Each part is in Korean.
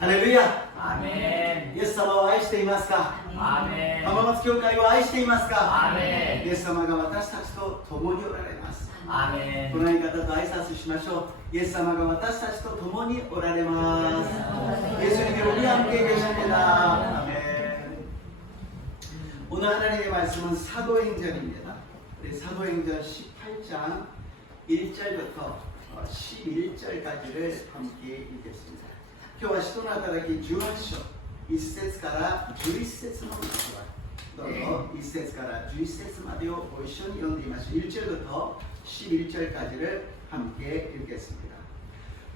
ハレルヤ。アーメン。イエス様を愛していますか？アーメン。浜松教会を愛していますか？アーメン。イエス様が私たちと共におられます。アーメン。隣の方と挨拶しましょう。イエス様が私たちと共におられます。예수님이 우리와 함께 계십니다. 아멘. 오늘 하나님의 말씀은 사도행전입니다. 우리 사도행전 18장 1절부터 11절까지를 함께 읽겠습니다. 今日は使徒の働き18章1節から11節の御言葉、どうぞ1節から11節までをご一緒に読んでみましょう。 1절부터 11절까지를 함께 읽겠습니다.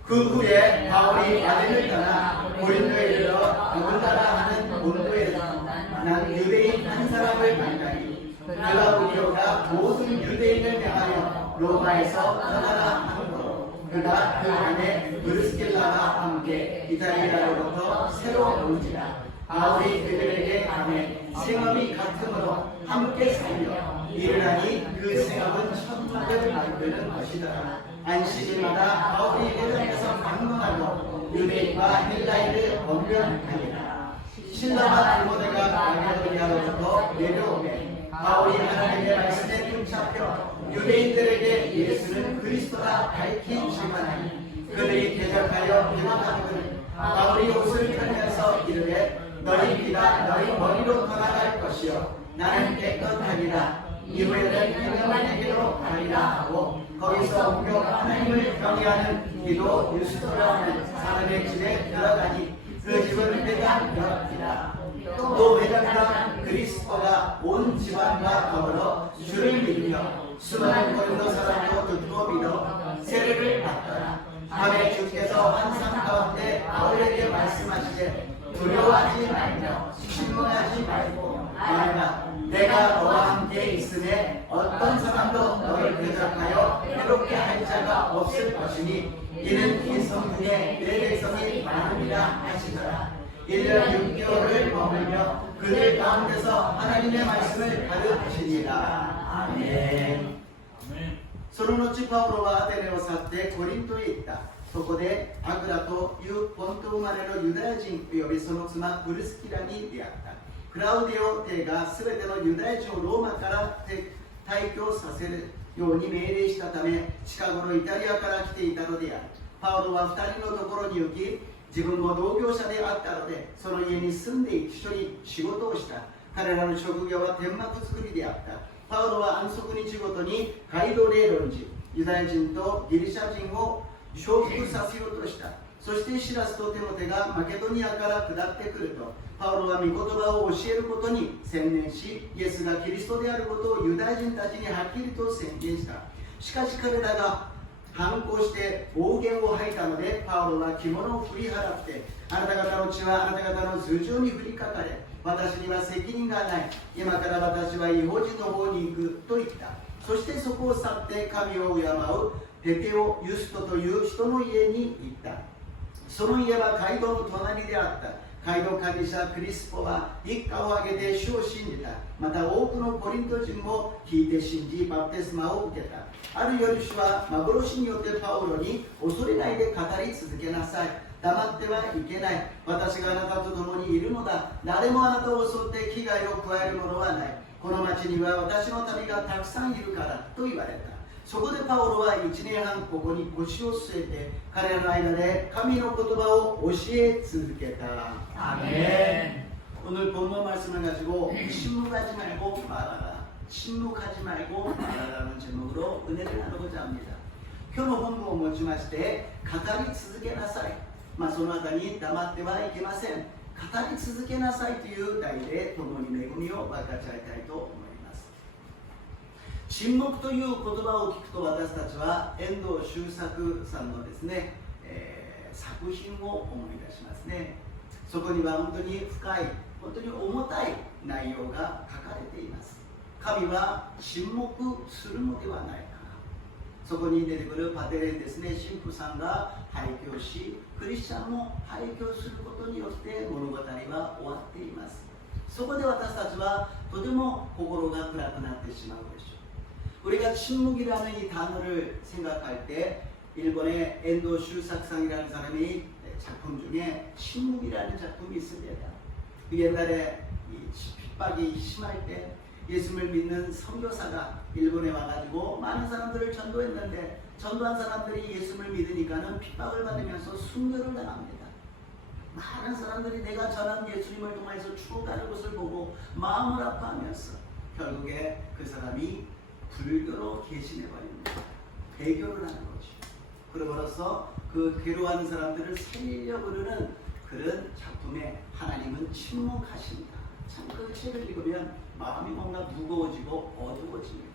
그 후에 바울이 아덴을 떠나 고린도에 이르러 더군다나 하는 본도에서 만난 유대인 한 사람을 만나니 그가 우리가 모든 유대인을 명하여 로마에서 떠나라 하므로 그가 그 안에 브르스길라와 함께 이탈리아로부터 새로 온지라. 바울이 그들에게 가매 생업이 같으므로 함께 살며 이르라니 그 생업은 천국을 만드는 것이더라. 안식일마다 바울이 베드로에서 방문하고 유대인과 헬라인을 권면하니라. 실라와 디모데가 마게도니아로부터 내려오매 바울이 하나님의 말씀에 붙잡혀 유대인들에게 예수는 그리스도라 밝히 증언하니 그들이 대적하여 비난하거든 바울이 옷을 펴면서 이르되 너희 피가 너희 머리로 돌아갈 것이요 나는 깨끗하리라. 이후에는 유명한에게로 가리라 하고 거기서 옮겨 하나님을 경외하는 기도 유스도라는 사람의 집에 들어가니 그 집은 회당이었더라. 또 회당장 그리스도가 온 집안과 더불어 주를 믿으며 수많은 고린도 사람도 듣고 믿어 세례를 받더라. 밤에 주께서 환상 가운데 바울에게 말씀하시되 두려워하지 말며 신문하지 말고 말하라. 내가 너와 함께 있으매 어떤 사람도 너를 대적하여 해롭게 할 자가 없을 것이니 이는 이 성중에 내 백성이 많으리라 하시더라. 1년 6개월을 머물며 그들 가운데서 하나님의 말씀을 가르치시니라. 아멘. その後パウロはアテネを去ってコリントへ行った。そこでアクラというポント生まれのユダヤ人およびその妻プルスキラに出会った。クラウディオ帝がすべてのユダヤ人をローマから退去させるように命令したため近頃イタリアから来ていたのである。パウロは2人のところに行き自分も同業者であったのでその家に住んで一緒に仕事をした。彼らの職業は天幕作りであった。パウロは安息日ごとに街道で論じユダヤ人とギリシャ人を承服させようとした。そしてシラスとテモテがマケドニアから下ってくるとパウロは御言葉を教えることに専念しイエスがキリストであることをユダヤ人たちにはっきりと宣言した。しかし彼らが反抗して暴言を吐いたのでパウロは着物を振り払ってあなた方の血はあなた方の頭上に降りかかれ私には責任がない。今から私は異邦人の方に行くと言った。そしてそこを去って神を敬うペテオ・ユストという人の家に行った。その家は街道の隣であった。街道管理者クリスポは一家を挙げて主を信じた。また多くのコリント人も聞いて信じバプテスマを受けた。ある夜主は幻によってパウロに恐れないで語り続けなさい。黙ってはいけない。私があなたと共にいるのだ。誰もあなたを襲って危害を加えるものはない。この町には私の民がたくさんいるからと言われた。そこでパウロは1年半ここに腰を据えて彼らの間で神の言葉を教え続けた。아멘. 오늘 본문 말씀을 가지고 침묵하지 말고 말하라. 침묵하지 말고 말하라는 제목으로 은혜를 나누고자 합니다. 今日の本文を持ちまして語り続けなさい。その中に黙ってはいけません。語り続けなさいという題で共に恵みを分かち合いたいと思います。沈黙という言葉を聞くと私たちは遠藤周作さんのですね、作品を思い出しますね。そこには本当に深い、本当に重たい内容が書かれています。神は沈黙するのではないか。そこに出てくるパテレンですね、神父さんが廃墟し、クリスチャンも廃墟することによって物語は終わっています。そこで私たちはとても心が暗くなってしまうでしょう。 우리가 침묵이라는 이 단어를 생각할 때 일본의 엔도 슈삭상이라는 사람이 작품 중에 침묵이라는 작품이 있습니다. 옛날에 이 핍박이 심할 때 예수를 믿는 선교사가 일본에 와가지고 많은 사람들을 전도했는데 전도한 사람들이 예수를 믿으니까는 핍박을 받으면서 순교를 당합니다. 많은 사람들이 내가 전한 예수님을 통해서 죽어가는 것을 보고 마음을 아파하면서 결국에 그 사람이 불교로 개신해버립니다. 배교를 하는 거죠. 그러므로써 그 괴로워하는 사람들을 살리려고 그러는 그런 작품에 하나님은 침묵하신다. 참 그 책을 읽으면 마음이 뭔가 무거워지고 어두워집니다.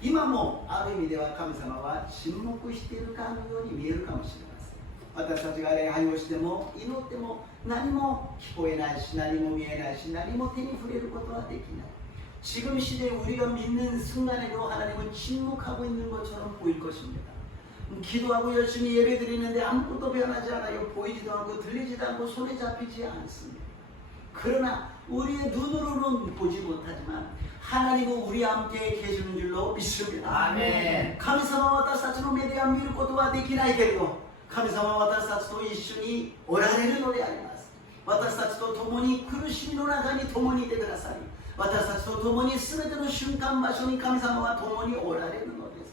今もある意味では神様は沈黙しているかのように見えるかもしれません。私たちが礼拝をしても祈っても何も聞こえないし何も見えないし何も手に触れることはできない。 지금 시대에 우리가 믿는 순간에도 하나님은 침묵하고 있는 것처럼 보일 것입니다. 기도하고 열심히 예배드리는데 아무것도 변하지 않아요. 보이지도 않고 들리지도 않고 손에 잡히지 않습니다. 그러나 우리의 눈으로는 보지 못하지만 하나님은 우리 함께 계시는 줄로 믿습니다. 아멘. 神様は私たちの目では見ることはできないけれど神様は私たちと一緒におられるのであります。私たちと共に苦しみの中に共にいてくださり私たちと共に全ての瞬間場所に神様は共におられるのです。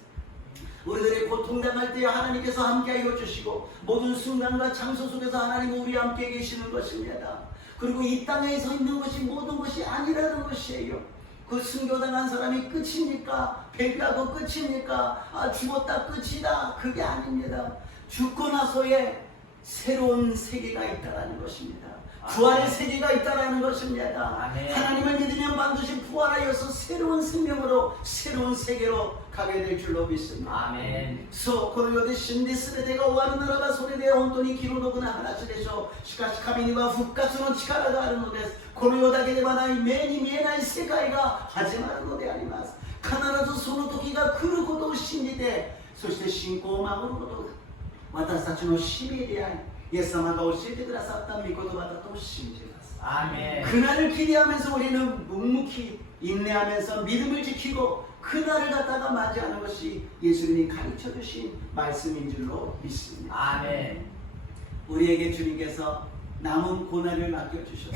우리들의 고통당할 때 하나님께서 함께하여 주시고 모든 순간과 장소 속에서 하나님은 우리 함께 계시는 것입니다. 그리고 이 땅에 서 있는 것이 모든 것이 아니라는 것이에요. 그 순교당한 사람이 끝입니까? 배교하고 끝입니까? 죽었다 끝이다. 그게 아닙니다. 죽고 나서의 새로운 세계가 있다는 것입니다. 부활의 세계가 있다는 것입니다. 아멘. 하나님을 믿으면 반드시 부활하여서 새로운 생명으로 새로운 세계로 가게 될 줄로 믿습니다. 아멘. そう、この世で死んで全てが終わるならばそれで本当に気の毒な話でしょう。しかし神には復活の力があるのです。この世だけではない目に見えない世界が始まるのであります。必ずその時が来ることを信じてそして信仰を守ることが私たちの使命でありイエス様が教えてくださった御言葉だと信じます。 아멘. 그날을 기대하면서 우리는 묵묵히 인내하면서 믿음을 지키고 그날을 갖다가 맞이하는 것이 예수님이 가르쳐 주신 말씀인 줄로 믿습니다. 아멘. 우리에게 주님께서 남은 고난을 맡겨주셔서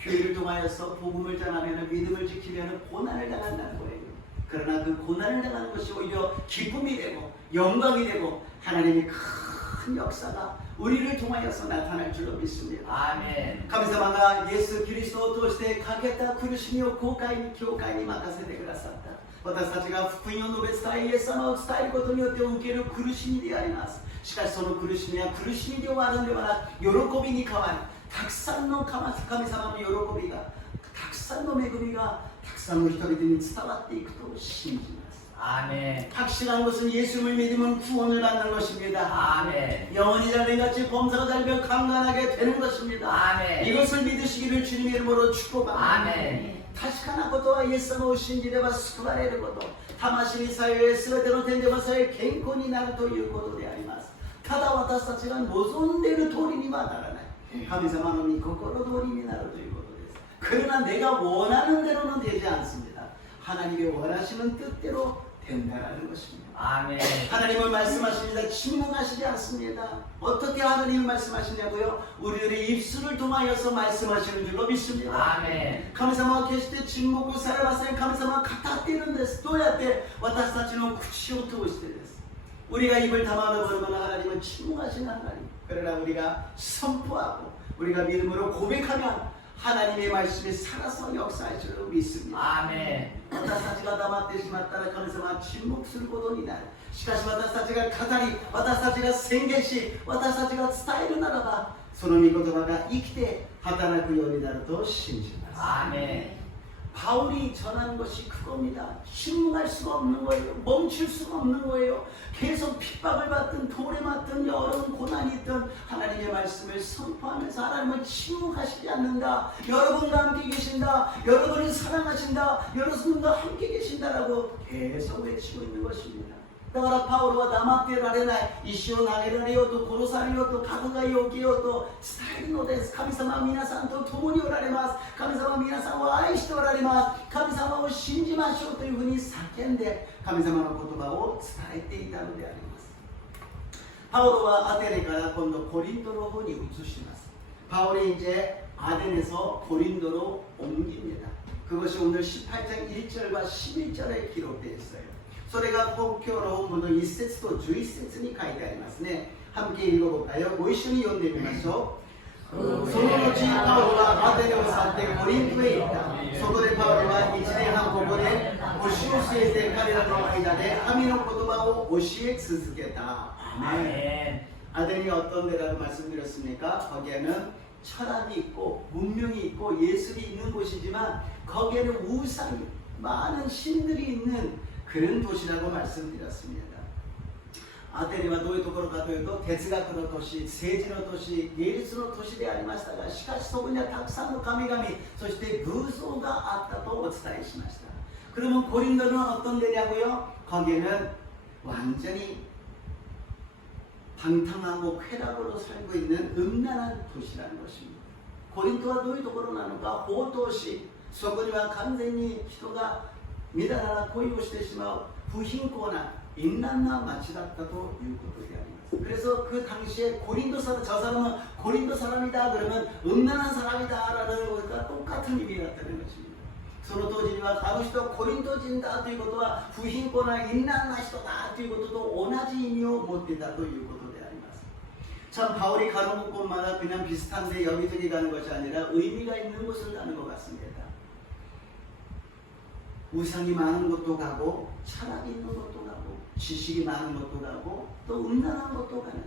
교회를 통하여서 복음을 전하면 믿음을 지키면 고난을 당한다는 거예요. 그러나 그 고난을 당하는 것이 오히려 기쁨이 되고 영광이 되고 하나님의 큰 역사가 우리를 통하여서 나타날 줄로 믿습니다. 아멘. 神様がイエス・キリストを通してかけた苦しみを教会に任せてくださった。私たちが福音を述べ伝えイエス様を伝えることによって受ける苦しみであります。しかしその苦しみは苦しみで終わるのではなく喜びに変わりたくさんの神様の喜びがたくさんの恵みがたくさんの人々に伝わっていくと信じます。 아멘. 확실한 것은 예수를 믿으면 구원을 받는 것입니다. 아멘. 영원히 잘된같이 범사가 잘되어 강간하게 되는 것입니다. 아멘. 이것을 믿으시기를 주님의 이름으로 축복합니다. 아멘. 確かなことはイエス様を信じれば救われること、魂にさえ全ての点でもさえ健康になるということであります。ただ私たちが望んでいる通りにはならない。神様の御心通りになるということです。 그러나 내가 원하는 대로는 되지 않습니다. 하나님의 원하시는 뜻대로 된다라는 것입니다. 아멘. 하나님은 말씀하십니다. 침묵하시지 않습니다. 어떻게 하나님은 말씀하시냐고요? 우리들의 입술을 통하여서 말씀하시는 줄로 믿습니다. 아멘. 神様は決して沈黙されません。神様は語っているんです。どうやって私たちの口を通してです。 우리가 입을 다물어버리면 하나님은 침묵하신 하나님. 그러나 우리가 선포하고 우리가 믿음으로 고백하면 하나님의 말씀이 살아서 역사할 줄로 믿습니다. 아멘. 私たちが黙ってしまったら神様は沈黙することになる。しかし私たちが語り、私たちが宣言し、私たちが伝えるならば、その御言葉が生きて働くようになると信じます。 아멘. 바울이 전한 것이 그겁니다. 침묵할 수가 없는 거예요. 멈출 수가 없는 거예요. 계속 핍박을 받든 돌에 맞든 여러 고난이 있든 하나님의 말씀을 선포하면서 하나님은 침묵하시지 않는다. 여러분과 함께 계신다. 여러분을 사랑하신다. 여러분과 함께 계신다라고 계속 외치고 있는 것입니다. だからパウロは黙っていられない。石を投げられようと殺されようと角がよけようと伝えるのです。神様は皆さんと共におられます。神様は皆さんを愛しておられます。神様を信じましょうというふうに叫んで神様の言葉を伝えていたのであります。 바울과 아테네から今度コリントの方に移します。 바울이 이제 아덴에서 고린도로 옮깁니다. 그것이 오늘 18장 1절과 11절에 기록되어 있어요. それが今日の本文の1節と11節に書いてありますね。함께 읽어볼까요? ご一緒に読んでみましょう。その後、パウロはアテネを去ってコリントへ行った。そこでパウロは1年半ここで腰を据えて彼らの間で神の言葉を教え続けた。 아멘. 아덴이 어떤 데라고 말씀드렸습니까? 거기에는 철학이 있고 문명이 있고 예술이 있는 곳이지만 거기에는 우상이 많은 신들이 있는 그런 도시라고 말씀드렸습니다. 아테네와どういうところかというと哲学の都市、政治の都市、芸術の都市でありましたが、しかしそこにはたくさんの神々、そして偶像があったとお伝えしました。 그러면 고린도는 어떤 데냐고요? 거기에는 완전히 방탕하고 쾌락으로 살고 있는 음란한 도시라는 것입니다. 고린도가 どういうところなのか、法都市、そこには完全に人がみだらな恋をしてしまう不貧困な 인란나 마치다다 또 유고도 되어있습니다. 그래서 그 당시에 고린도 사람, 저 사람은 고린도 사람이다 그러면 음란한 사람이다 라는 것과 똑같은 의미였다는 것입니다. その当時にはあの人はコリント人だということは不貧困な淫乱な人だということと同じ意味を持っていたということであります。 참 바울이 가는 곳마다 그냥 비슷한데 여기저기 가는 것이 아니라 의미가 있는 곳을 가는 것 같습니다. 우상이 많은 곳도 가고 철학이 있는 곳도 가고 지식이 많은 곳도 가고 또 음란한 곳도 가는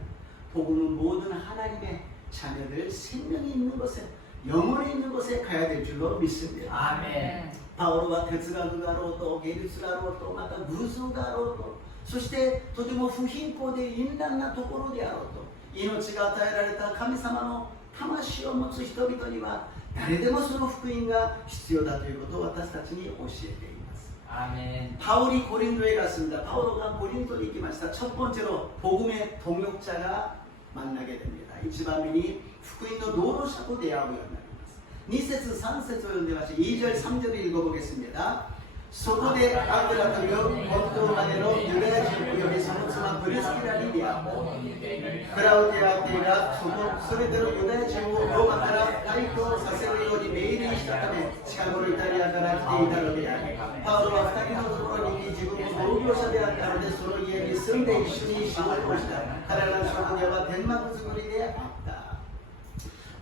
복음은 모든 하나님의 자녀들 생명이 있는 곳에 영혼이 있는 곳에 가야 될 줄로 믿습니다. 아멘. 바울과哲学家로 또芸術家로 또また武術家로 또そしてとても不貧困で淫乱なところであろうと命が与えられた神様の魂を持つ人々には誰でもその福音が必要だということを私たちに教えています. 아멘. 바울이 고린도에 갔습니다. 바울가 고린도에行きました. 첫 번째로 복음의 동역자가 만나게 됩니다. 이 지방민이福音の 노로샤도 대하고 연락합니다. 2節 3節を読んでまして 2절 3절을 읽어보겠습니다. そこでアグラという本当までのユダヤ人およびその妻プリスキラに出会ったクラウディア帝がそれでのユダヤ人をローマから退去させるように命令したため近頃イタリアから来ていたのでありパウロは2人のところに行き自分も同業者であったのでその家に住んで一緒に仕事をした彼らの職業は天幕作りであった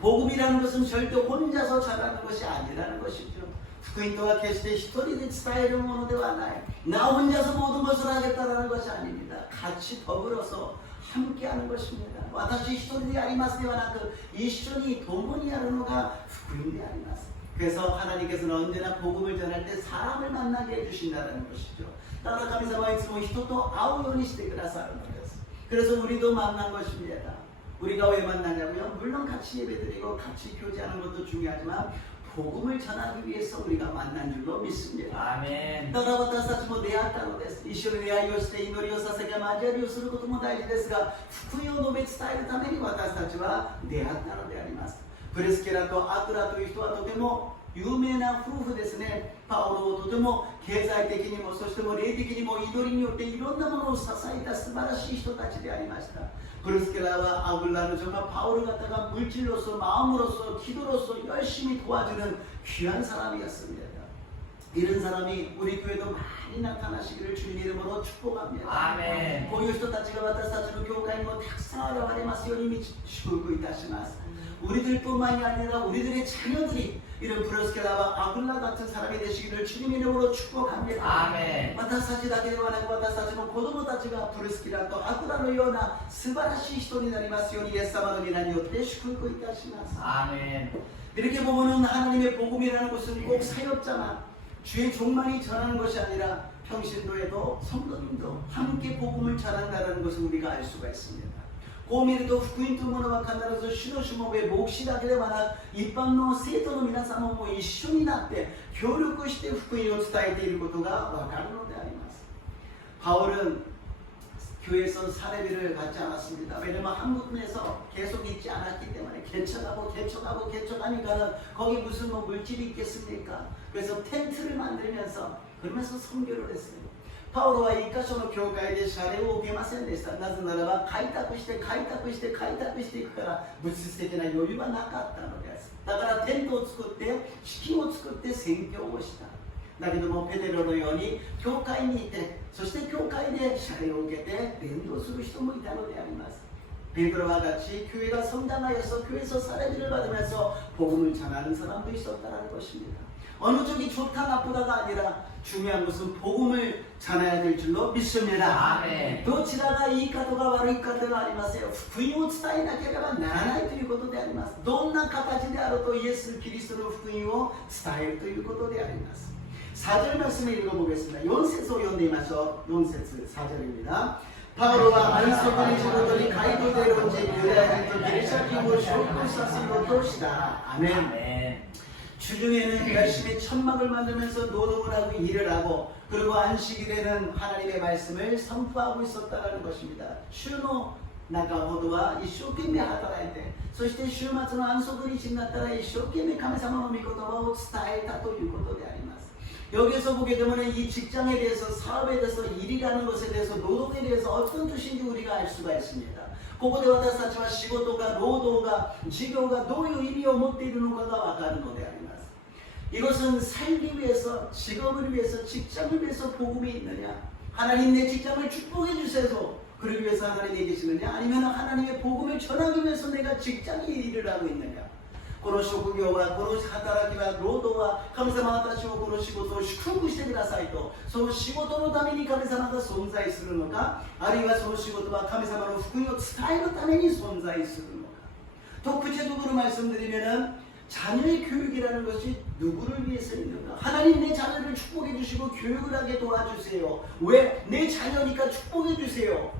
복음이라는 것은 절대 혼자서 전하는 것이 아니라는 것이죠.福音とは決して一人で伝えるものではない。나 혼자서 모든 것을 하겠다라는 것이 아닙니다. 같이 더불어서 함께하는 것입니다. 私一人でありますではなく一緒に共にやるのが福音であります. 그래서 하나님께서는 언제나 복음을 전할 때 사람을 만나게 해주신다는 것이죠. 따라神様はいつも人と会うようにしてくださるのです. 그래서 우리도 만난 것입니다. 우리가 왜 만나냐고요? 물론 같이 예배드리고 같이 교제하는 것도 중요하지만 복음을 전하기 위해서 우리가 만난 줄로 믿습니다. 아멘. だから私たちも出会ったのです。一緒に出会いをして祈りを捧げ交わりをすることも大事ですが、福音を述べ伝えるために私たちは出会ったのであります。プレスケラとアクラという人はとても有名な夫婦ですね。パウロをとても経済的にもそしても霊的にも祈りによっていろんなものを支えた素晴らしい人たちでありました。 브리스케라와 아굴라는 정말 바울을 갖다가 물질로서 마음으로서 기도로서 열심히 도와주는 귀한 사람이었습니다. 이런 사람이 우리 교회도 많이 나타나시기를 주님 이름으로 축복합니다. 아멘. こういう人たちが私たちの教会にもたくさん現れますように祝福いたします. 우리들뿐만이 아니라 우리들의 자녀들이 이런 브리스케라와 아굴라 같은 사람이 되시기를 주님 이름으로 축복합니다. 아멘. 私たちだけではなく私たちの子供たちがプリスキラとアクラのような素晴らしい人になりますようにイエス様の皆によって祝福いたします. 아멘. 이렇게 보면은 하나님의 복음이라는 것은 꼭 사역자만 주의 종만이 전하는 것이 아니라 평신도에도 성도님도 함께 복음을 전한다는 것을 우리가 알 수가 있습니다. こう見ると福音というものは必ず主のしもべ牧師だけではなく一般の生徒の皆様も一緒になって協力して福音を伝えていることがわかるのであります. 바울은 교회에서 사례비를 받지 않았습니다. 왜냐면 한국에서 계속 있지 않았기 때문에 개척하니까 거기 무슨 뭐 물질이 있겠습니까? 그래서 텐트를 만들면서 그러면서 선교를 했어요. パウロは一箇所の教会で謝礼を受けませんでした。なぜならば開拓していくから物質的な余裕はなかったのです。だからテントを作って資金を作って宣教をした。だけどもペテロのように教会にいて、そして教会で謝礼を受けて伝道する人もいたのであります。베드로와 같이 교회가 성장하여서 교회에서 사례들을 받으면서 복음을 전하는 사람도 있었다는 것입니다. 어느 쪽이 좋다 나쁘다가 아니라 중요한 것은 복음을 전해야 될 줄로 믿습니다. 아멘. どちらがいいかとか悪いかではありません。福音を伝えなければならないということであります。どんな形であろうとイエス・キリストの福音を伝えるということであります。 4절 말씀을 읽어보겠습니다. 4節を読んでみましょう。 4節 4절입니다. 바울과 안소근이 지도들이 가이도대로 온 유다인도 기리샤기고 쇼크사스로 도시다. 아멘. 주중에는 열심히 천막을 만들면서 노동을 하고 일을 하고, 그리고 안식일에는 하나님의 말씀을 선포하고 있었다는 것입니다. 슈노 나가호도와 이쇼케미 하다라이데, そして週末の安息日になったら一生懸命神様の御言葉を伝えたということであります。 여기서 보게 되면 이 직장에 대해서, 사업에 대해서, 일이라는 것에 대해서, 노동에 대해서 어떤 뜻인지 우리가 알 수가 있습니다. ここで私たちは仕事が、労働が、事業がどういう意味を持っているのかがわかるのであります。 이것은 살기 위해서, 직업을 위해서, 직장을 위해서 복음이 있느냐, 하나님 내 직장을 축복해 주셔서 그러기 위해서 하나님이 계시느냐, 아니면 하나님의 복음을 전하기 위해서 내가 직장에 일을 하고 있느냐. この職業は、この働きは、労働は、神様私をこの仕事を祝福してくださいと、その仕事のために神様が存在するのか、あるいはその仕事は神様の福音を伝えるために存在するのか。더 구체적으로 말씀드리면은 자녀의 교육이라는 것이 누구를 위해서 있는가? 하나님 내 자녀를 축복해 주시고 교육을 하게 도와주세요. 왜? 내 자녀니까 축복해 주세요.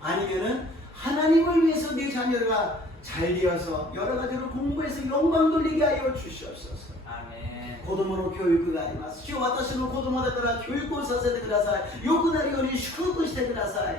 아니면은 하나님을 위해서 내 자녀가 잘 되어서 여러 가지로 공부해서 영광 돌리게 하여 주시옵소서. 아멘. 子供の教育があります。主よ、私の子供だから教育をさせてください。良くなるように祝福してください。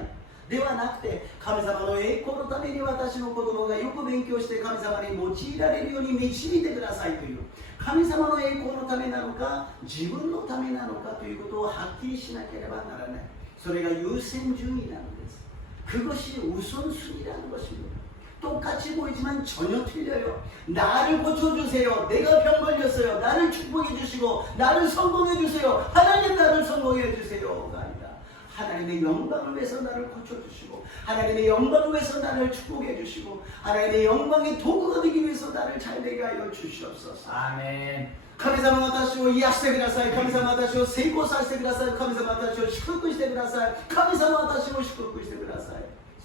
ではなくて、神様の栄光のために私の子供がよく勉強して神様に用いられるように導いてくださいという、神様の栄光のためなのか、自分のためなのかということをはっきりしなければならない。それが優先順位なのです。 그것이 우선순위라는 것입니다. 똑같이 보이지만 전혀 틀려요. 나를 고쳐주세요. 내가 병 걸렸어요. 나를 축복해 주시고 나를 성공해 주세요. 하나님 나를 성공해 주세요가 아니라 하나님의 영광을 위해서 나를 고쳐주시고 하나님의 영광을 위해서 나를 축복해 주시고 하나님의 영광의 도구가 되기 위해서 나를 잘되게 하여 주시옵소서. 아멘. 神様私を癒してください。神様私を成功させてください。神様私を祝福してください。神様私を祝福してください。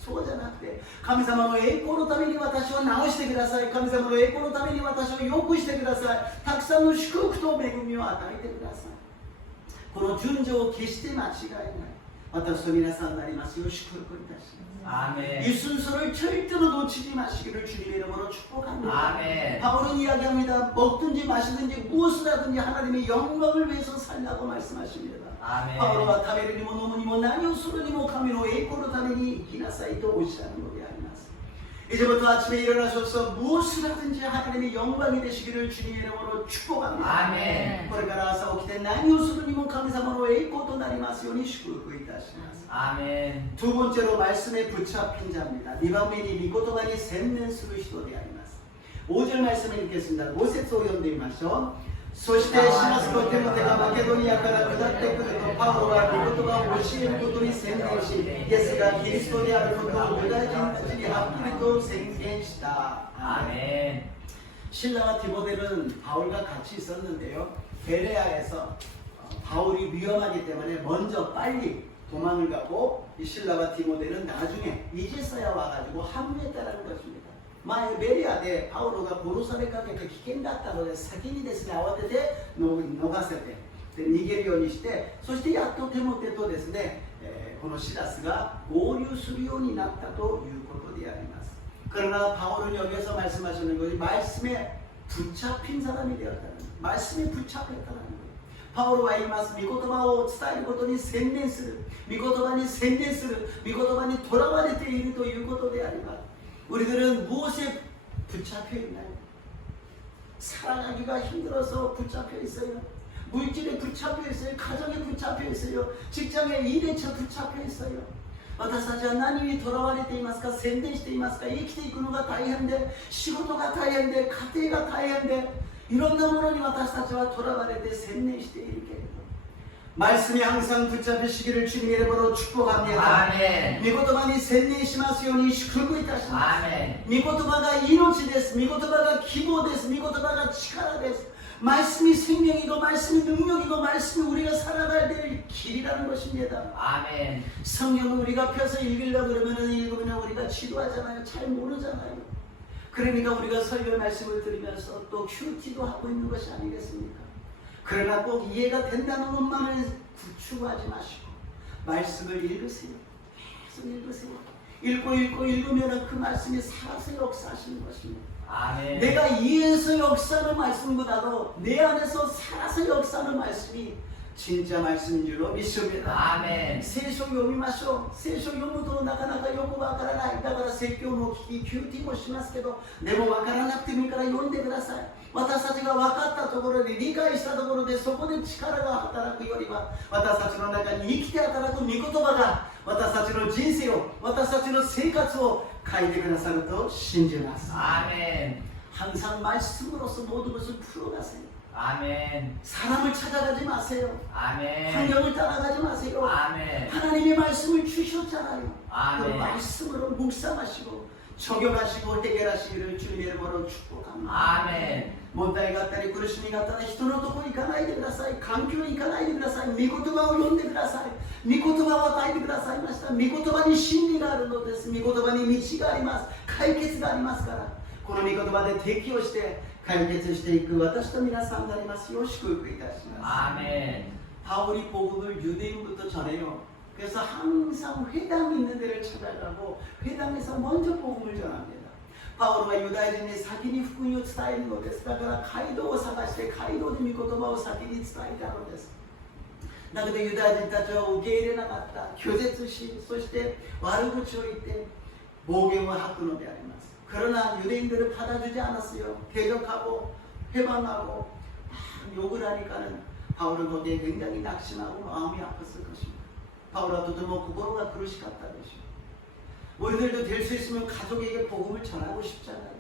そうじゃなくて、神様の栄光のために私を直してください。神様の栄光のために私を良くしてください。たくさんの祝福と恵みを与えてください。この順序を決して間違えない。私と皆さんになりますよう祝福いたします。 아멘. 이 순서를 절대로 놓치지 마시기를 주님의 이름으로 축복합니다. 아멘. 바울은 이야기합니다. 먹든지 마시든지 무엇을 하든지 하나님의 영광을 위해서 살라고 말씀하십니다. 아멘. 바울과 타베르니모 노무니모 나니오스르니모 카미노 에이코로 타메니 이기나사이도 오시라는 것이 아니마스. 이제부터 아침에 일어나셔서 무엇을 하든지 하나님의 영광이 되시기를 주님의 이름으로 축복합니다. 아멘. これから朝起きて何をするにも神様の栄光となりますように祝福いたします. 아멘. 두 번째로 말씀에 붙잡힌 자입니다. 니바메니 미고토바니 샘낸 수를 시도되 아리마스. 5절 말씀을 읽겠습니다. 5節を読んでみましょう. そしてシラスとテモテがマケドニアから下ってくるとパウロは御言葉を教えることに専念し、イエスがキリストであることをユダヤ人たちにはっきりと宣言した. 아멘. 신라와 디모데는 바울과 같이 있었는데요. 베레아에서 바울이 위험하기 때문에 먼저 빨리 도망을 가고 이 신라와 디모데는 나중에 이제서야 와가지고 합류했다는 것입니다. 前ベリアでパウロが殺されかけて危険だったので先にですね慌てて逃せてで逃げるようにして、そしてやっとテモテとですね、このシラスが合流するようになったということであります。 그러나 바울은 여기서 말씀하시는 것이 말씀에 붙잡힌 사람이 되었다는 거예요. 말씀에 붙잡혔다는 거예요. 바울과 이 말씀, 미고토바を伝えることに専念する、御言葉に専念する、御言葉にとらわれているということであります。 우리들은 무엇에 붙잡혀 있나요? 살아가기가 힘들어서 붙잡혀 있어요. 물질에 붙잡혀 있어요. 가정에 붙잡혀 있어요. 직장에 일에 붙잡혀 있어요. 私たちは何にとらわれていますか、宣伝していますか、生きていくのが大変で、仕事が大変で、家庭が大変で、いろんなものに私たちはとらわれて専念しているけれど、 말씀이 항상 붙잡히시기를 주님의 이름으로 축복합니다. 아멘. 미고토바니 샌네시마스요니 슈쿠이타시마스. 아멘. 미고토바가 이노치 데스. 미고토바가 기보 데스. 미고토바가 치카라 데스. 말씀이 생명이고 말씀이 능력이고 말씀이 우리가 살아가야 될 길이라는 것입니다. 아멘. 성경을 우리가 펴서 읽으려고 그러면 읽으면 우리가 지루하잖아요. 잘 모르잖아요. 그러니까 우리가 설교 말씀을 들으면서 또 큐티도 하고 있는 것이 아니겠습니까? 그러나 꼭 이해가 된다는 것만을 추구하지 마시고 말씀을 읽으세요. 계속 읽으세요. 읽으면 그 말씀이 살아서 역사하시는 것입니다. 아멘. 내가 이해해서 역사하는 말씀보다도 내 안에서 살아서 역사하는 말씀이 진짜 말씀인 줄로 믿습니다. 아멘. 聖書を読みましょう。聖書を読むとなかなかよくわからない。だから説教も聞き、キューティーもしますけど、でもわからなくてもいいから読んでください。私たちが分かったところで、理解したところで、そこで力が働くよりは、私たちの中に生きて働く御言葉が、私たちの人生を、私たちの生活を変えてくださると信じます。 아멘. 항상 말씀으로서 모든 것을 풀어가세요. 아멘. 사람을 찾아가지 마세요. 아멘. 환경을 따라가지 마세요. 아멘. 하나님의 말씀을 주셨잖아요. 그 아멘. 말씀으로 묵상하시고 적용하시고 해결하시기를 주님의 이름으로 축복합니다. 아멘. 問題があったり苦しみがあったら人のところに行かないでください。環境に行かないでください。御言葉を読んでください。御言葉を与えてくださいました。御言葉に真理があるのです。御言葉に道があります。解決がありますから、この御言葉で適応して解決していく私と皆さんになりますよう祝福いたします。 아멘. 바울이 복음을 유대인부터 전해요. 그래서 항상 회당 있는 데를 찾아가고 회당에서 먼저 복음을 전합니다. 바울과 유다인이 사기니福音を伝えるのです。だから街道を探して街道で御言葉を先に伝えたのです。だけどユダヤ人たちは受け入れなかった。拒絶し、そして悪口を言って暴言を吐くのであります。 그러나 유대인들을 받아주지 않았어요. 대적하고 해방하고 욕을 하니까는 바울은 거기에 굉장히 낙심하고 마음이 아팠을 것입니다. 바울아 도드모 그거로가 그러시겠다 것이요. 우리들도 될 수 있으면 가족에게 복음을 전하고 싶잖아요.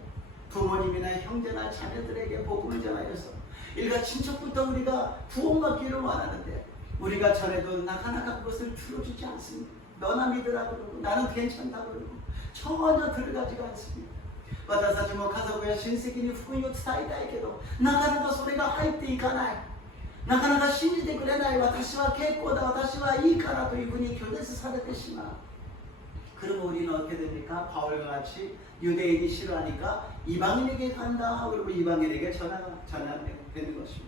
부모님이나 형제나 자녀들에게 복음을 전하여서 일가 친척부터 우리가 구원받기를 원하는데 우리가 전해도 나가나가 그것을 들어주지 않습니다. 너나 믿으라 그러고 나는 괜찮다 그러고 전혀 들어가지가 않습니다. 私たちも家族や親戚に福音を伝えたいけどなかなかそれが入っていかない。なかなか信じてくれない。私は結構だ、私はいいからというふうに拒絶されてしまう。 그럼 우리는 어떻게 됩니까? 바울과 같이 유대인이 싫어하니까 이방인에게 간다. 그리고 이방인에게 전환되는 것입니다.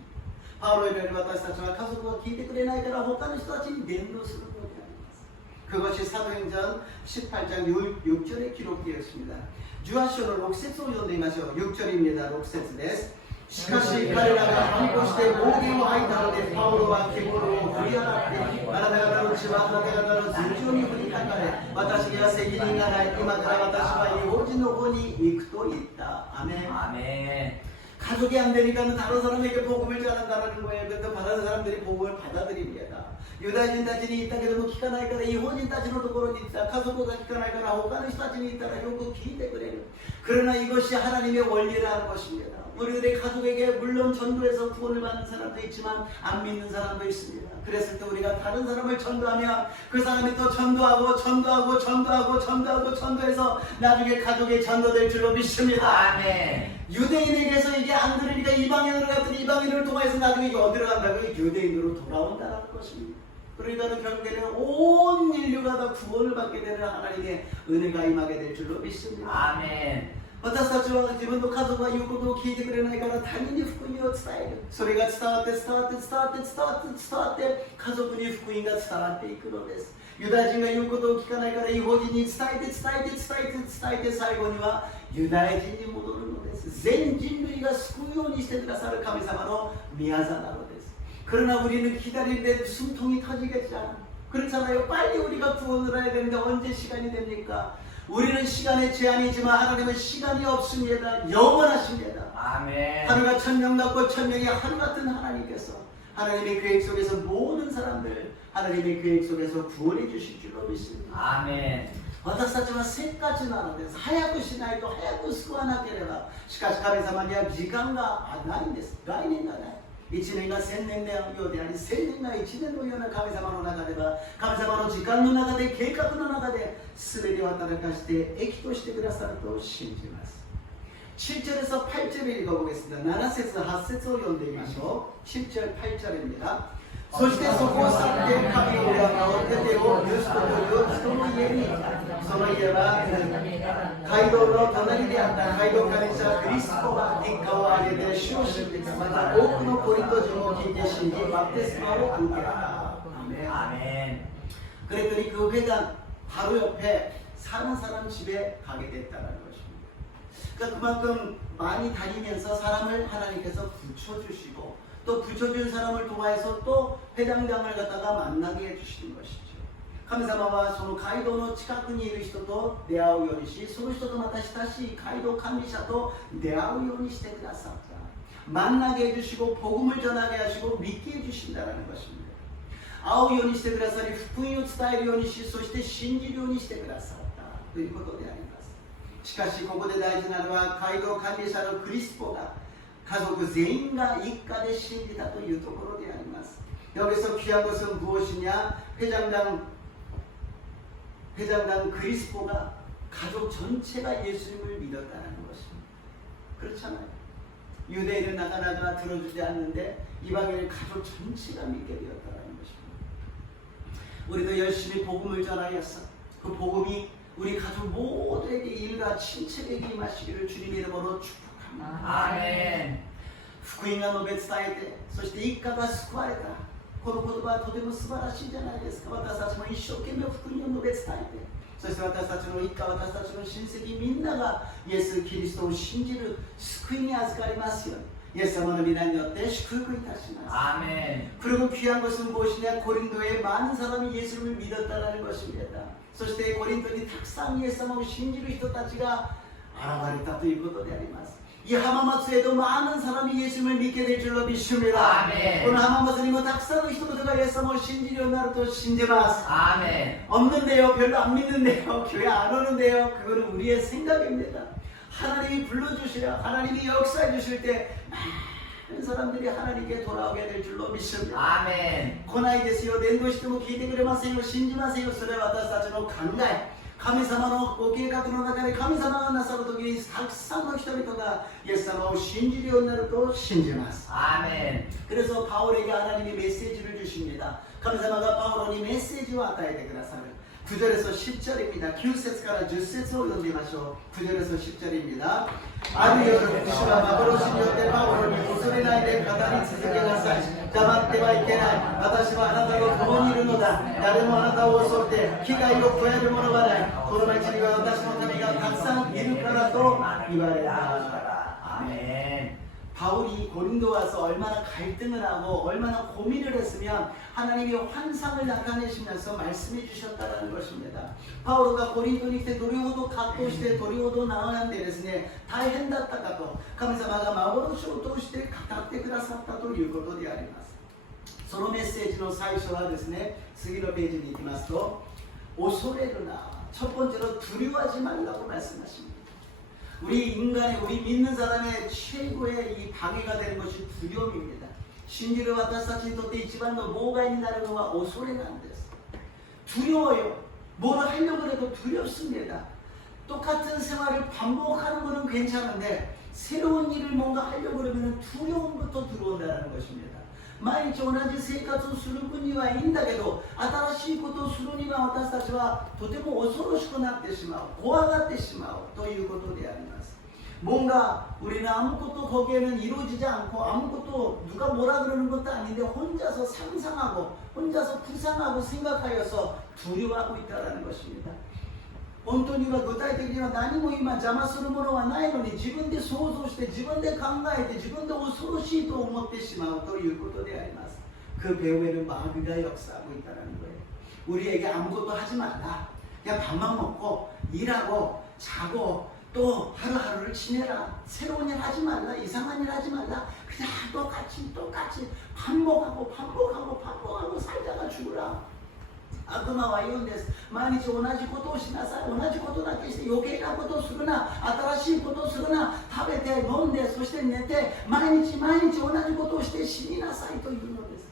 바울의 말이 私たちは家族が聞いてくれないから他の人たちに伝道するのであります。 그것이 사도행전 18장 6절에 기록되어 있습니다. 주하쇼는 6節を読んでみましょう。 6절입니다. 6節です。 しかし彼らが反抗して暴言を吐いたのでパウロは獣を振り払ってあなた方の血はあなた方の頭上に降りかかれ私には責任がない今から私は異邦人の方に行くと言った。アメン。 아멘. 가족이 안 되니까는 다른 사람에게 복음을 전한다는 거예요. 그런데 다른 사람들이 복음을 받아들입니다. 유다인たちに言ったけども聞かないから異邦人たちのところに行った家族が聞かないから他の人たちに言ったらよく聞いてくれる。 그러나 이것이 하나님의 원리라는 것입니다. 우리들의 가족에게 물론 전도해서 구원을 받는 사람도 있지만 안 믿는 사람도 있습니다. 그랬을 때 우리가 다른 사람을 전도하면 그 사람이 또 전도해서 나중에 가족이 전도될 줄로 믿습니다. 아멘. 유대인에게서 이게 안 들으니까 이방인으로 갔더니 이방인을 통해서 나중에 이게 어디로 간다고? 유대인으로 돌아온다는 것입니다. 그러니까 결국에는 온 인류가 다 구원을 받게 되는 하나님의 은혜가 임하게 될 줄로 믿습니다. 아멘. 私たちは自分の家族が言うことを聞いてくれないから他人に福音を伝える。それが伝わって家族に福音が伝わっていくのです。ユダヤ人が言うことを聞かないから異邦人に伝えて最後にはユダヤ人に戻るのです。全人類が救うようにしてくださる神様の宮座なのです。 그러나 우리는 기다리는데 숨통이 터지겠잖아. 그렇잖아요. 빨리 우리가 구원을 해야 되는데 언제 시간이 됩니까? 우리는 시간에 제한이지만 하나님은 시간이 없습니다. 영원하십니다. 아멘. 하루가 1000년 같고 1000년이 하루 같은 하나님께서 하나님의 계획 속에서 모든 사람들 하나님의 계획 속에서 구원해 주실 줄로 믿습니다. 아멘. 私たちはせっかちなのです。早くしないと早く救わなければ。しかし神様には時間がないんです。概念がない。1年が1000年のようであり、1000年が1年のような神様の中では、神様の時間の中で、計画の中で、全てを働かして益としてくださると信じます。7절에서 8절을 읽어보겠습니다. 7節, 8節を読んでみましょう. 7절, 8절입니다. そしてそこを去って神を敬うテテをユストという人の家に、その家は街道の隣であった街道管理者クリスポが一家を挙げて主を信じた。また多くのコリント人を聞いて信じバプテスマを受けた。 아멘. 그랬더니 그 회당 바로 옆에 사는 사람 집에 가게 됐다는 것입니다. 그러니까 그만큼 많이 다니면서 사람을 하나님께서 붙여주시고 또 붙여준 사람을 통하여서 또 회당장을 갖다가 만나게 해주시는 것이죠. 神様はその街道の近くにいる人と出会うようにし、その人とまた親しい街道管理者と出会うようにしてくださった。 만나게 해주시고 복음을 전하게 하시고 믿게 해주신다는 것입니다. 会うようにしてくださり、福音を伝えるようにし、そして信じるようにしてくださったということであります。しかしここで大事なのは街道管理者のクリスポが家族全員が一家で信じたというところであります。 여기서 귀한 것은 무엇이냐? 회장당 그리스포가 가족 전체가 예수님을 믿었다는 것입니다. 그렇잖아요. 유대인은 나가나가 들어주지 않는데 이방인은 가족 전체가 믿게 되었다는 것입니다. 우리도 열심히 복음을 전하여서 그 복음이 우리 가족 모두에게 일가 친척에게 임하시기를 주님의 이름으로 축복합니다. 아멘. 福音が述べ伝えて、そして一家が救われた。この言葉はとても素晴らしいじゃないですか。私たちも一生懸命福音を述べ伝えて、そして私たちの一家、私たちの親戚みんながイエス・キリストを信じる救いに預かりますように、イエス様の皆によって祝福いたします。 아멘. 그리고 귀한 것은 무엇이냐? 고린도에 많은 사람이 예수를 믿었다는 것입니다. そしてコリントにたくさんイエス様を信じる人たちが現れたということであります。 이 하마마스에도 많은 사람이 예수님을 믿게 될 줄로 믿습니다. 아멘. 오늘 하마마스에 뭐 탁사의人々が 예수님을 신지려 나를 신지마스. 아멘. 없는데요, 별로 안 믿는데요, 교회 안 오는데요, 그거는 우리의 생각입니다. 하나님이 불러주시려, 하나님이 역사해 주실 때 많은 사람들이 하나님께 돌아오게 될 줄로 믿습니다. 아멘. 来ないですよ、伝道しても聞いてくれませんよ、信じませんよ、それは私たちの考え。 神様のご計画の中で神様がなさるときにたくさんの人々がイエス様を信じるようになると信じます。 아멘. 그래서 바울에게 하나님이 메시지를 주십니다. 神様がパウロにメッセージを与えてくださる。 9절에서 10절입니다. 9節から 10節を読んでみましょう。 9절에서 10절입니다. ある夜、主は幻によってパウロに恐れないで語り続けなさい。黙ってはいけない。私はあなたと共にいるのだ。誰もあなたを襲って危害を加えるものはない。この町には私の民がたくさんいるからと言われた。 아멘. 바울이 고린도 와서 얼마나 갈등을 하고 얼마나 고민을 했으면 하나님이 환상을 나타내시면서 말씀해 주셨다는 것입니다. 바울가 고린도に来てどれほど葛藤してどれほど悩んでですね大変だったかと神様が幻を通して語ってくださったということであります。そのメッセージの最初はですね次のページに行きますと恐れるな첫 번째로 두려워하지 말라고 말씀하십니다. 우리 인간의 우리 믿는 사람의 최고의 이 방해가 되는 것이 두려움입니다. 신지를私たちにとって一番の妨害になるのは恐れなんです. 두려워요. 뭘 하려고 해도 두렵습니다. 똑같은 생활을 반복하는 것은 괜찮은데 새로운 일을 뭔가 하려고 그러면 두려움부터 들어온다는 것입니다. 毎日同じ生活をする分にはいいんだけど新しいことをするには私たちはとても恐ろしくなってしまう怖がってしまうということであります. 뭔가 우리는 아무것도 거기에는 이루어지지 않고 아무것도 누가 뭐라 그러는 것도 아닌데 혼자서 상상하고 혼자서 구상하고 생각하여서 두려워하고 있다는 것입니다. 本当には具体的には何も今邪魔するものはないのに自分で想像して自分で考えて自分で恐ろしいと思ってしまうということであります. 그 배후에는 마귀가 역사하고 있다는 거예요. 우리에게 아무것도 하지 말라. 그냥 밥만 먹고 일하고 자고 또 하루하루를 지내라. 새로운 일 하지 말라. 이상한 일 하지 말라. 그냥 똑같이 반복하고 살다가 죽으라. 悪魔は言うんです。毎日同じことをしなさい。同じことだけして余計なことをするな。新しいことをするな。食べて飲んでそして寝て毎日同じことをして死になさいというのです。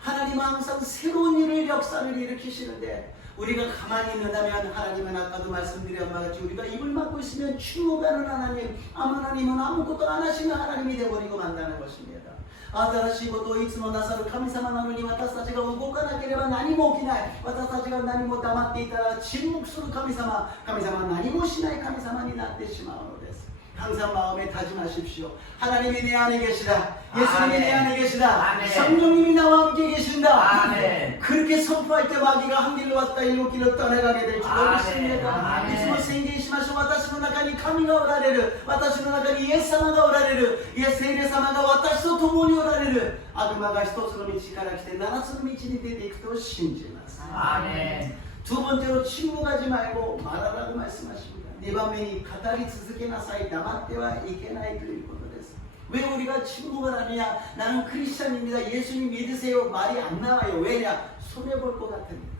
하나님은 항상 새로운 일을 역사를 일으키시는데 우리가 가만히 있는다면 하나님은 아까도 말씀드린 바와 같이 우리가 입을 막고 있으면 추모가는 하나님, 하나님은 아무것도 안 하시는 하나님이 되어버리고 만다는 것입니다. 新しいことをいつもなさる神様なのに私たちが動かなければ何も起きない。私たちが何も黙っていたら沈黙する神様、神様は何もしない神様になってしまうのです。 항상 마음에 다짐하십시오. 하나님이 내 안에 계시다. 예수님이 내 안에 계시다. 성령님이 나와 함께 계신다. 아멘. 그렇게 선포할 때 마귀가 한 길로 왔다 일곱 길로 떠나가게 될 줄 믿습니다. いつも宣言しましょう。私の中に神がおられる。私の中にイエス様がおられる。聖霊様が私と共におられる。悪魔が一つの道から来て七つの道に出ていくと信じます。 아멘. 두 번째로 침묵하지 말고 말하라고 말씀하십니다. 네 반면이語り続けなさい. 남았대はいけないということです. 왜 우리가 침묵을 하느냐? 나는 크리스찬입니다. 예수님 믿으세요. 말이 안 나와요. 왜냐? 손해볼 것 같으니까.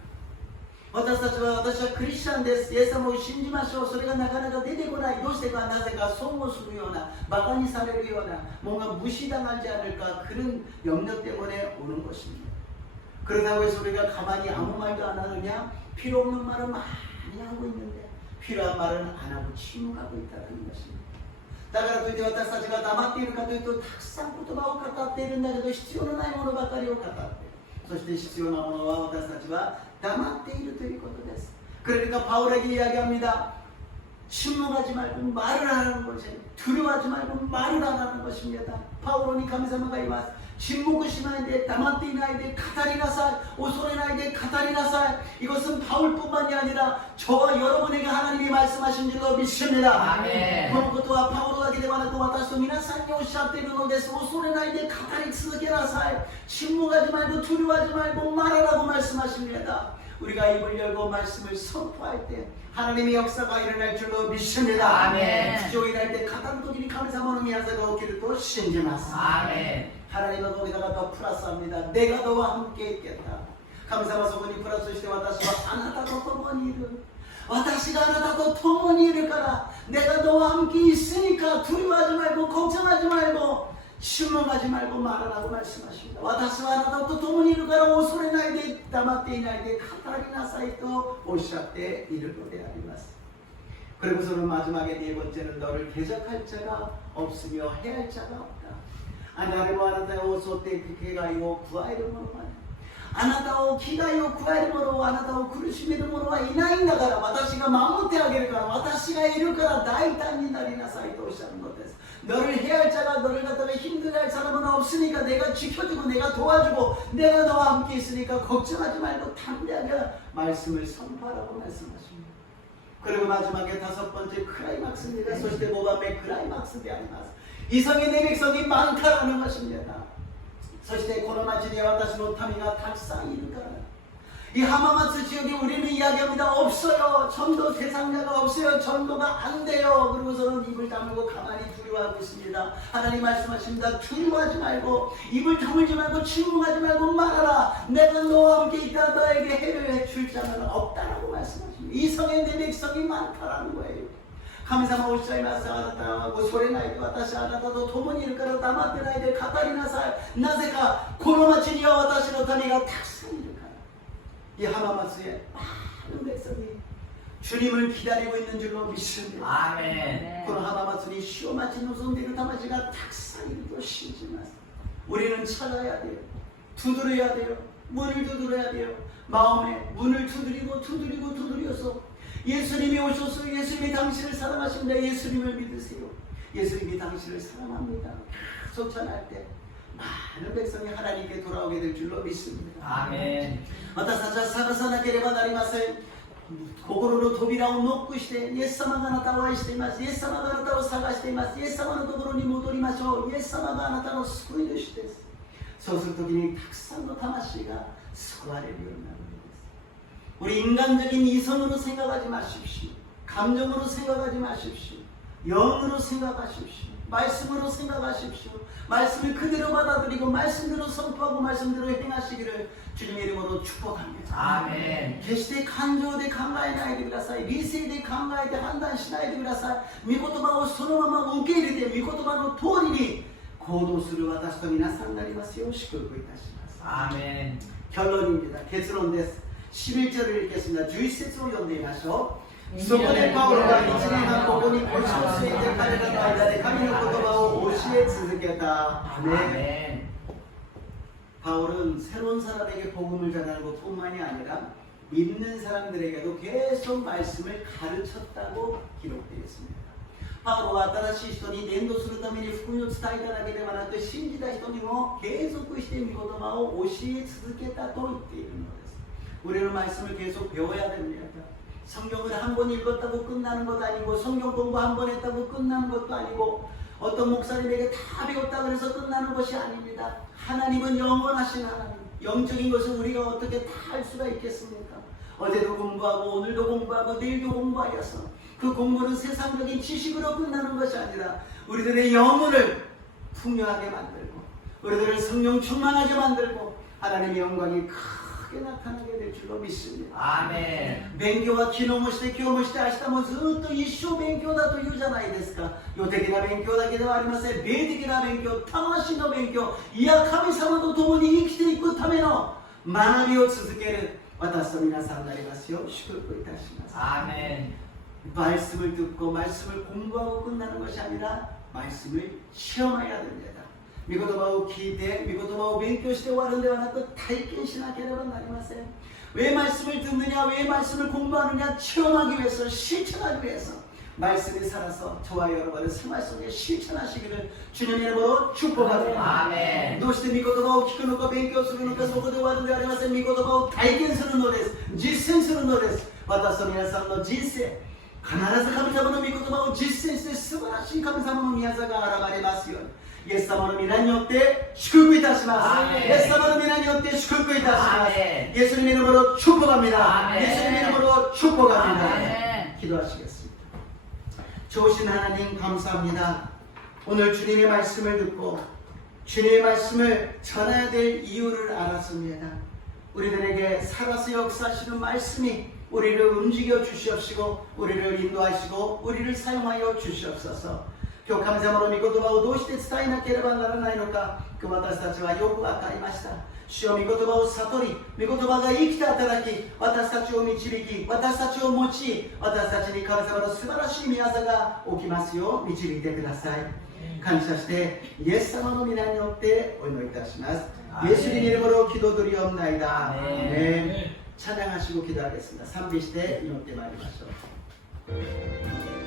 私たちはクリスチャンです。イエス様を信じましょう。それがなかなか出てこない。どうしてかなぜか損をするような、馬鹿にされるような、뭔가 무시당하지 않을까 그런 염려 때문에 오는 것입니다. 그러다고 해서 우리가 가만히 아무 말도 안 하느냐? 필요 없는 말은 많이 하고 있는데 필요한 말은 안 하고 침묵하고 있다는 것입니다. だからといって私たちが黙っているかというとたくさん言葉を語っているんだけど必要のないものばかりを語っている。そして必要なものは私たちは黙っているということです。 그러니까 바울에게 이야기합니다. 침묵하지 말고 말을 하라는 것이 두려워하지 말고 말을 하라는 것입니다. 바울은 감사마가 이마스. 침묵을 심어야 돼. 담았대 이나야 돼. 카타리나사. 오소레나야 돼. 카타리나사. 이것은 바울뿐만이 아니라 저와 여러분에게 하나님이 말씀하신 줄로 믿습니다. 아멘. このことはパウロだけではなく私と皆さんにおっしゃっているのです。恐れないで語り続けなさい. 침묵하지 말고 두려워하지 말고 말하라고 말씀하십니다. 우리가 입을 열고 말씀을 선포할 때 하나님의 역사가 일어날 줄로 믿습니다. 아멘. 기적이 일어날 때 가장 도끼리 감사하는 미야사가 오기를 또 신지ます. 아멘. 하나님은 거기다가 더 플러스합니다. 내가 너와 함께 있겠다. 감사와 소문이 플러스して私はあなたと共にいる. 私があなたと共にいるから 내가 너와 함께 있으니까 두려워하지 말고 걱정하지 말고 침묵하지 말고 말하라고 말씀하십니다. 私はあなたと共にいるから恐れないで黙っていないで語りなさいとおっしゃっているのであります. 그리고서는 마지막에 네 번째는 너를 대적할 자가 없으며 해할 자가 없다. あなたもあなたを襲って危害を加える者はない。あなたを危害を加える者はあなたを苦しめる者はいないんだから私が守ってあげるから私がいるから大胆になりなさいとおっしゃるのです. 너를 해할 자가 너를 갖다가 힘들게 할 사람은 없으니까 내가 지켜주고 내가 도와주고 내가 너와 함께 있으니까 걱정하지 말고 담대하게 말씀을 선포하라고 말씀하십니다. 그리고 마지막에 다섯 번째 클라이막스입니다. そして 5番目 클라이막스であります. 이성의 내 백성이 많다라는 것입니다. そしてこの町には私の民がたくさんいるから. 이 하마마츠 지역에 우리는 이야기합니다. 없어요. 전도 대상자가 없어요. 전도가 안 돼요. 그러고서는 입을 다물고 가만히 두려워하고 있습니다. 하나님 말씀하십니다. 두려워하지 말고 입을 다물지 말고 침묵하지 말고 말하라. 내가 너와 함께 있다. 너에게 해를 줄 자는 없다라고 말씀하십니다. 이성의 내 백성이 많다라는 거예요. 神様おっしゃいます。あなたは恐れないで私はあなたと共にいるから黙ってないで語りなさい。なぜかこの町には私の民がたくさんいるから. 이 하마마스에 많은 백성이 주님을 기다리고 있는 줄로 믿습니다. 아멘. この 하마마스니 시오마치 노선대로 다마치가 탁상이도 신지마스. 우리는 찾아야 돼요. 두드려야 돼요. 문을 두드려야 돼요. 마음에 문을 두드려서 예수님이 오셔서 예수님이 당신을 사랑하십니다. 예수님을 믿으세요. 예수님이 당신을 사랑합니다. 소천할 때 많은 백성이 하나님께 돌아오게 될 줄로 믿습니다. 아멘. 私たちは探さなければなりません。心の扉をノックして、イエス様があなたを愛しています。イエス様があなたを探しています。イエス様のところに戻りましょう。イエス様があなたの救い主です。そうするときにたくさんの魂が救われるようになるのです。 우리 인간적인 이성으로 생각하지 마십시오. 감정으로 생각하지 마십시오. 영으로 생각하십시오. 말씀으로 생각하십시오. 말씀을 그대로 받아들이고 말씀대로 선포하고 말씀대로 행하시기를 주님의 이름으로 축복합니다. 아멘. 決して感情で考えないでください。理性で考えて判断しないでください。御言葉をそのまま受け入れて御言葉の通りに行動する私と皆さんになりますよう祝福いたします。 아멘. 결론입니다. 결론です 11절을 읽겠습니다. 11節を読んでみましょう。そこでパウロは1年半ここに腰を据えて彼らの間で神の言葉を教え続けた。 아멘. 바울은 새로운 사람에게 복음을 전하는 것뿐만이 아니라 믿는 사람들에게도 계속 말씀을 가르쳤다고 기록되어 있습니다. パウロは新しい人に伝道するために福音を伝えただけではなく信じた人にも継続して御言葉を教え続けたと言っているのです。 우리는 말씀을 계속 배워야 됩니다. 성경을 한 번 읽었다고 끝나는 것 아니고 성경 공부 한 번 했다고 끝나는 것도 아니고 어떤 목사님에게 다 배웠다 그래서 끝나는 것이 아닙니다. 하나님은 영원하신 하나님, 영적인 것을 우리가 어떻게 다 할 수가 있겠습니까? 어제도 공부하고 오늘도 공부하고 내일도 공부하여서 그 공부는 세상적인 지식으로 끝나는 것이 아니라 우리들의 영혼을 풍요하게 만들고 우리들을 성령 충만하게 만들고 하나님의 영광이 크게 나타나게 될 줄로 믿습니다. 아멘. 勉強は昨日もして今日もして明日もずっと一生勉強だと言うじゃないですか。世的な勉強だけではありません。霊的な勉強、魂の勉強、いや神様と共に生きていくための学びを続ける私と皆さんになりますよう祝福いたします。 아멘. 말씀을 듣고 말씀을 공부하고 끝나는 것이 아니라 말씀을 시험해야 됩니다. 御言葉を聞いて御言葉を勉強して終わるんではなく体験しなければなりません。 왜 말씀을 듣느냐, 왜 말씀을 공부하느냐, 체험하기 위해서, 실천하기 위해서 말씀에 살아서 저와 여러분의 생활 속에 실천하시기를 주님의 이름으로 축복합니다. 아멘. どうして御言葉を聞くのか勉強するのかそこで終わるのではありません。御言葉を体験するのです。実践するのです。私と皆さんの人生、必ず神様の御言葉を実践して素晴らしい神様の宮座が現れますように。 イエス様の皆によって祝福いたします。イエス様の皆によって祝福いたします。예수님 이름으로 축복합니다. 예수님 이름으로 축복합니다. 기도하시겠습니다. 좋으신 하나님 감사합니다. 오늘 주님의 말씀을 듣고 주님의 말씀을 전해야 될 이유를 알았습니다. 우리들에게 살아서 역사하시는 말씀이 우리를 움직여 주시옵시고 우리를 인도하시고 우리를 사용하여 주시옵소서. 今日神様の御言葉をどうして伝えなければならないのか私たちはよく分かりました。主よ御言葉を悟り御言葉が生きて働き私たちを導き私たちを用い私たちに神様の素晴らしい御業が起きますよう導いてください。感謝してイエス様の皆によってお祈りいたします。イエスに이름으로 기도드리옵나이다. 아멘. 찬양하시고 기도하겠습니다.賛美して祈ってまいりましょう。